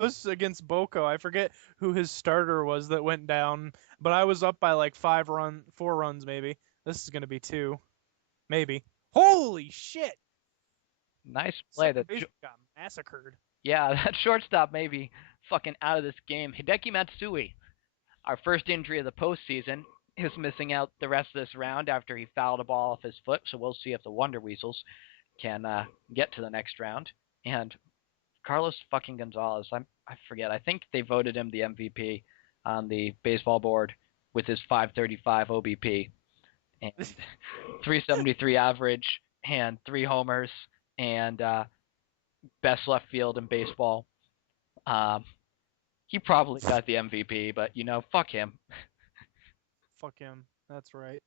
was against Boko. I forget who his starter was that went down, but I was up by like 4 runs maybe. This is gonna be two, maybe. Holy shit! Nice play. Second base got massacred. Yeah, that shortstop may be fucking out of this game. Hideki Matsui, our first injury of the postseason, is missing out the rest of this round after he fouled a ball off his foot. So we'll see if the Wonder Weasels can get to the next round. And Carlos fucking Gonzalez, I forget. I think they voted him the MVP on the baseball board with his 535 OBP and 373 average and 3 homers and best left field in baseball. Um, he probably got the MVP, but fuck him. Fuck him. That's right.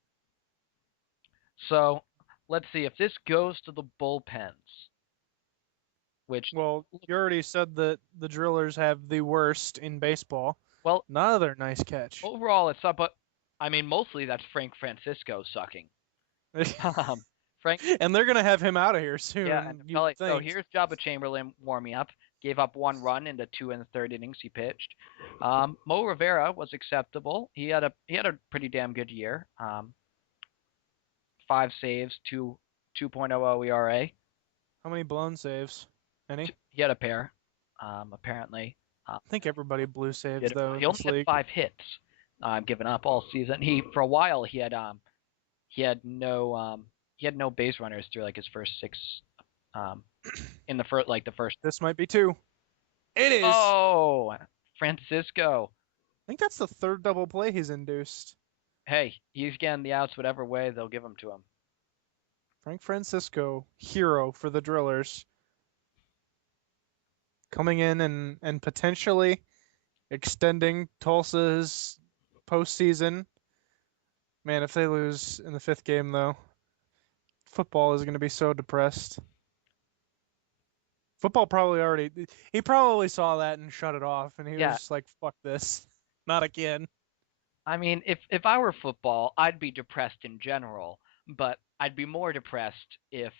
So let's see if this goes to the bullpens, which Well, you already said that the Drillers have the worst in baseball. well Another nice catch. overall it's up, but I mean mostly that's Frank Francisco sucking. Um, Frank, And they're gonna have him out of here yeah, and soon, you would like so think. here's Jabba Chamberlain warming up. Gave up 1 run into 2 and a third innings he pitched. Mo Rivera was acceptable. He had a pretty damn good year. 5 saves, 2.00 ERA. How many blown saves? Any? He had a pair, apparently. I think everybody blew saves He, though he in only this had league. 5 hits. Given up all season. He for a while he had no base runners through like his first 6 um, in the first. This might be two. It is. Oh, Francisco. I think that's the third double play he's induced. Hey, he's getting the outs whatever way they'll give them to him. Frank Francisco, hero for the Drillers, coming in and potentially extending Tulsa's postseason. Man, if they lose in the fifth game, though, football is going to be so depressed. Football probably already, he probably saw that and shut it off, and he was Yeah, just like, fuck this. Not again. I mean, if I were football, I'd be depressed in general, but I'd be more depressed if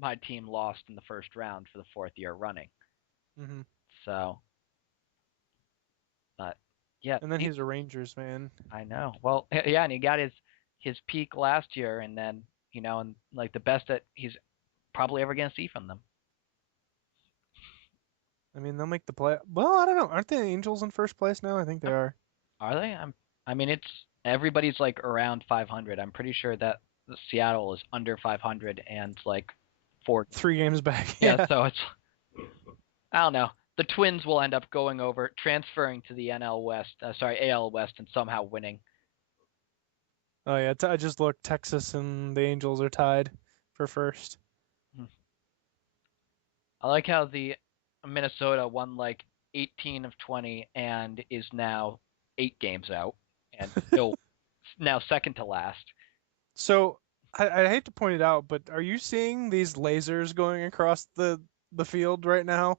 my team lost in the first round for the 4th year running. Hmm. So, but yeah, And then he's a Rangers man. I know. Well, yeah, and he got his peak last year, and then and like the best that he's probably ever gonna see from them. I mean, they'll make the play. Well, I don't know. Aren't the Angels in first place now? I think they are. Are they? I mean, it's everybody's like around 500. I'm pretty sure that Seattle is under 500 and like 4 games. 3 games back. Yeah, Yeah. so it's I don't know. The Twins will end up going over, transferring to the NL West, sorry, AL West, and somehow winning. Oh yeah. I just looked. Texas and the Angels are tied for first. Hmm. I like how the Minnesota won like 18 of 20 and is now 8 games out and still now second to last. So I hate to point it out, but are you seeing these lasers going across the field right now?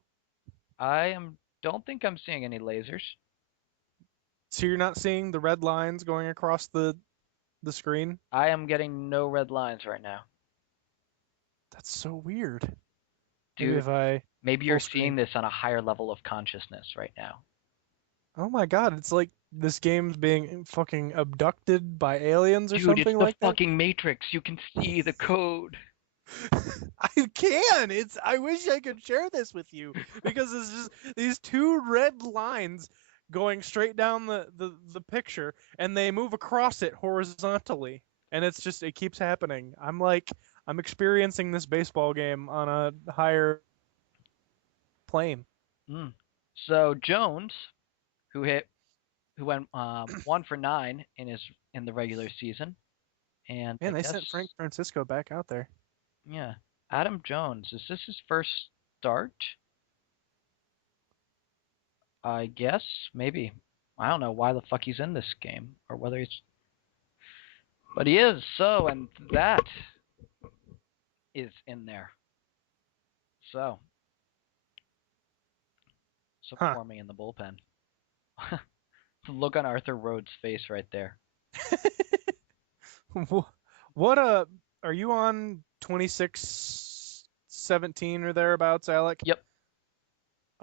Don't think I'm seeing any lasers. So you're not seeing the red lines going across the screen? I am getting no red lines right now. That's so weird. Maybe Dude, if I maybe you're full seeing screen. this on a higher level of consciousness right now. Oh my God, it's like this game's being fucking abducted by aliens or Dude, it's something the like that. fucking Matrix. You can see the code. I can. It's I wish I could share this with you because it's just these two red lines going straight down the picture and they move across it horizontally. And it's just it keeps happening. I'm like I'm experiencing this baseball game on a higher plane. Mm. So Jones, who hit, who went 1 for 9 in the regular season, and I Man, they sent Frank guess Francisco back out there. yeah, Adam Jones. Is this his first start? I guess maybe. I don't know why the fuck he's in this game or whether he's, but he is. So and that is in there. So Huh. performing in the bullpen. Look on Arthur Rhodes' face right there. What are you on 2617 or thereabouts, Alec? Yep.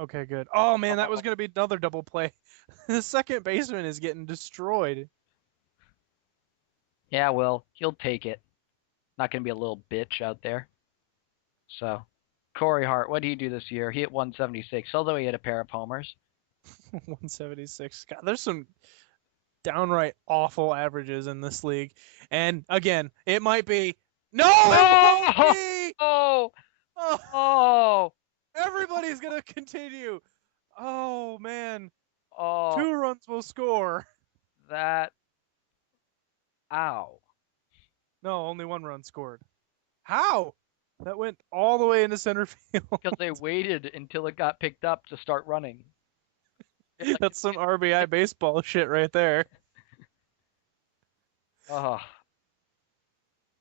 Okay, good. Oh man, that was Oh, gonna be another double play. The second baseman is getting destroyed. yeah, well, he'll take it. Not gonna be a little bitch out there. So, Corey Hart, what did he do this year? He hit 176, although he hit a pair of homers. 176. God, there's some downright awful averages in this league. And again, it might be. No, it won't Oh, be. oh, Oh, oh, everybody's gonna continue. Oh man, oh, 2 runs will score. that, ow. No, only 1 run scored. How? That went all the way into center field. Because they waited until it got picked up to start running. Like, That's some RBI baseball shit right there. oh,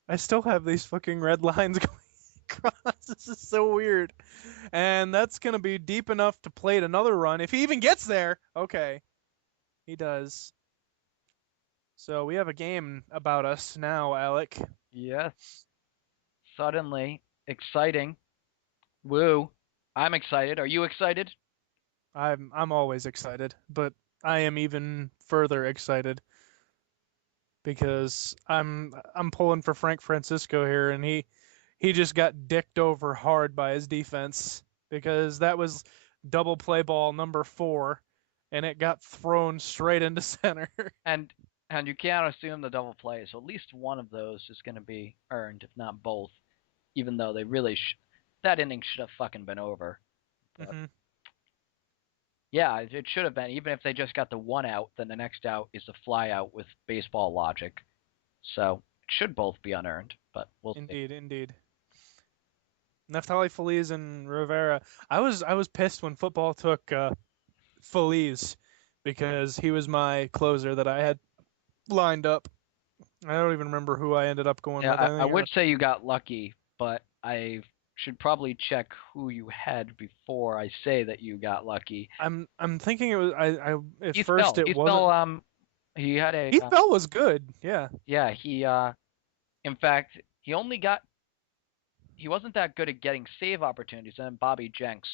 I still have these fucking red lines going across. This is so weird. And that's going to be deep enough to plate another run. If he even gets there. Okay. He does. So we have a game about us now, Alec. yes. Suddenly, exciting. Woo. I'm excited. Are you excited? I'm always excited, but I am even further excited because I'm pulling for Frank Francisco here, and he just got dicked over hard by his defense because that was double play ball number 4, and it got thrown straight into center. And and you can't assume the double play, so at least one of those is going to be earned, if not both. Even though they really that inning should have fucking been over. But Hmm. yeah, it should have been. Even if they just got the one out, then the next out is a fly out with baseball logic. So it should both be unearned, but we'll see. Indeed, indeed. Neftali Feliz and Rivera. I was pissed when football took Feliz because he was my closer that I had lined up. I don't even remember who I ended up going Yeah, with. I I think would say you got lucky, but I should probably check who you had before I say that you got lucky. I'm thinking it was I at Heath first Bell. it Heath wasn't. Bell. He had a Heath Bell was good. Yeah. yeah. In fact, he wasn't that good at getting save opportunities. And then Bobby Jenks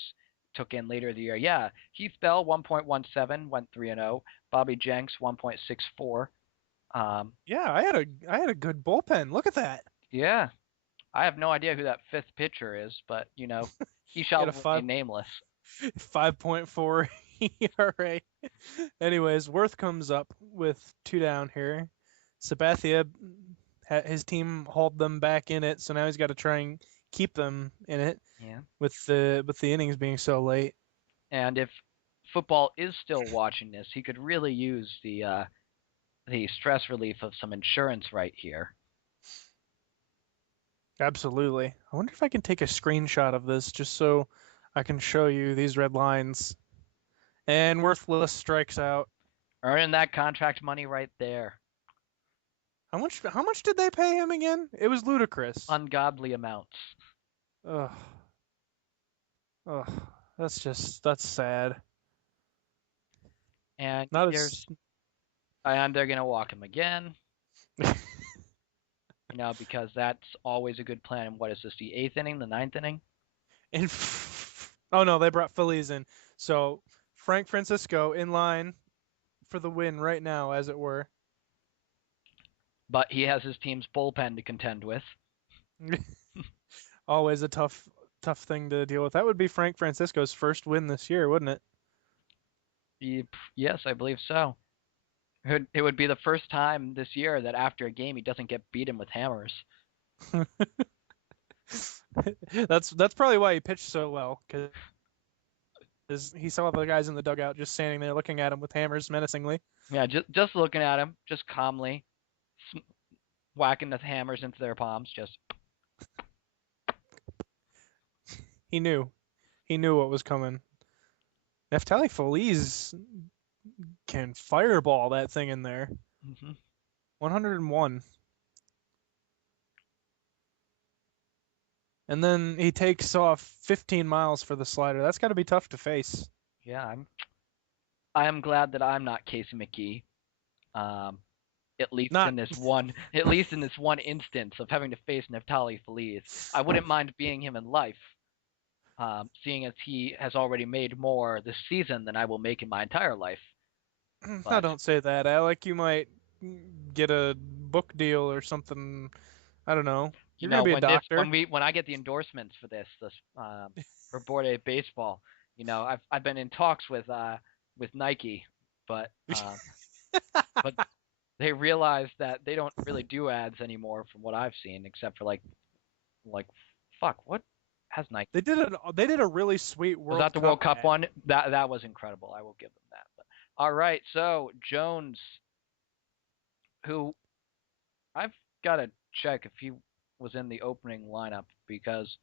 took in later in the year. Yeah, Heath Bell 1.17 went 3-0. Bobby Jenks 1.64. Yeah, I had a good bullpen. Look at that. Yeah, I have no idea who that fifth pitcher is, but he He shall had a remain nameless. 5.4 ERA. Anyways, Worth comes up with 2 down here. Sabathia, his team hauled them back in it, so now he's got to try and keep them in it Yeah. with the innings being so late. And if football is still watching this, he could really use the stress relief of some insurance right here. Absolutely. I wonder if I can take a screenshot of this just so I can show you these red lines. And Worthless strikes out. Earning that contract money right there. How much did they pay him again? It was ludicrous. Ungodly amounts. Ugh. Ugh. That's sad. And Not as they're gonna walk him again. Because that's always a good plan. And what is this? The eighth inning, the ninth inning? in Oh no, they brought Phillies in. So Frank Francisco in line for the win right now, as it were. But he has his team's bullpen to contend with. Always a tough thing to deal with. That would be Frank Francisco's first win this year, wouldn't Yes, I believe so. It would be the first time this year that after a game he doesn't get beaten with hammers. it? That's probably why he pitched so well, because he saw the guys in the dugout just standing there looking at him with hammers menacingly. Yeah, just looking at him, just calmly whacking the hammers into their palms. Just He knew. He knew what was coming. Neftali Feliz can fireball that thing in there. hmm 101. And then he takes off 15 miles for the slider. That's got to be tough to face. yeah. I am glad that I'm not Casey McGee. At least Not in this one instance of having to face Neftali Feliz. I wouldn't mind being him in life. seeing as he has already made more this season than I will make in my entire life. I But don't say that, Alec. You might get a book deal or something. I don't know. you You're gonna know, be a when this doctor. when I get the endorsements for this for Board A baseball, I've been in talks with Nike, but but they realized that they don't really do ads anymore from what I've seen, except for like fuck, what has Nike? They did a really sweet Was World that the Cup World Cup ad. one? That was incredible. I will give them that. But, all right, so Jones, who I've got to check if he was in the opening lineup because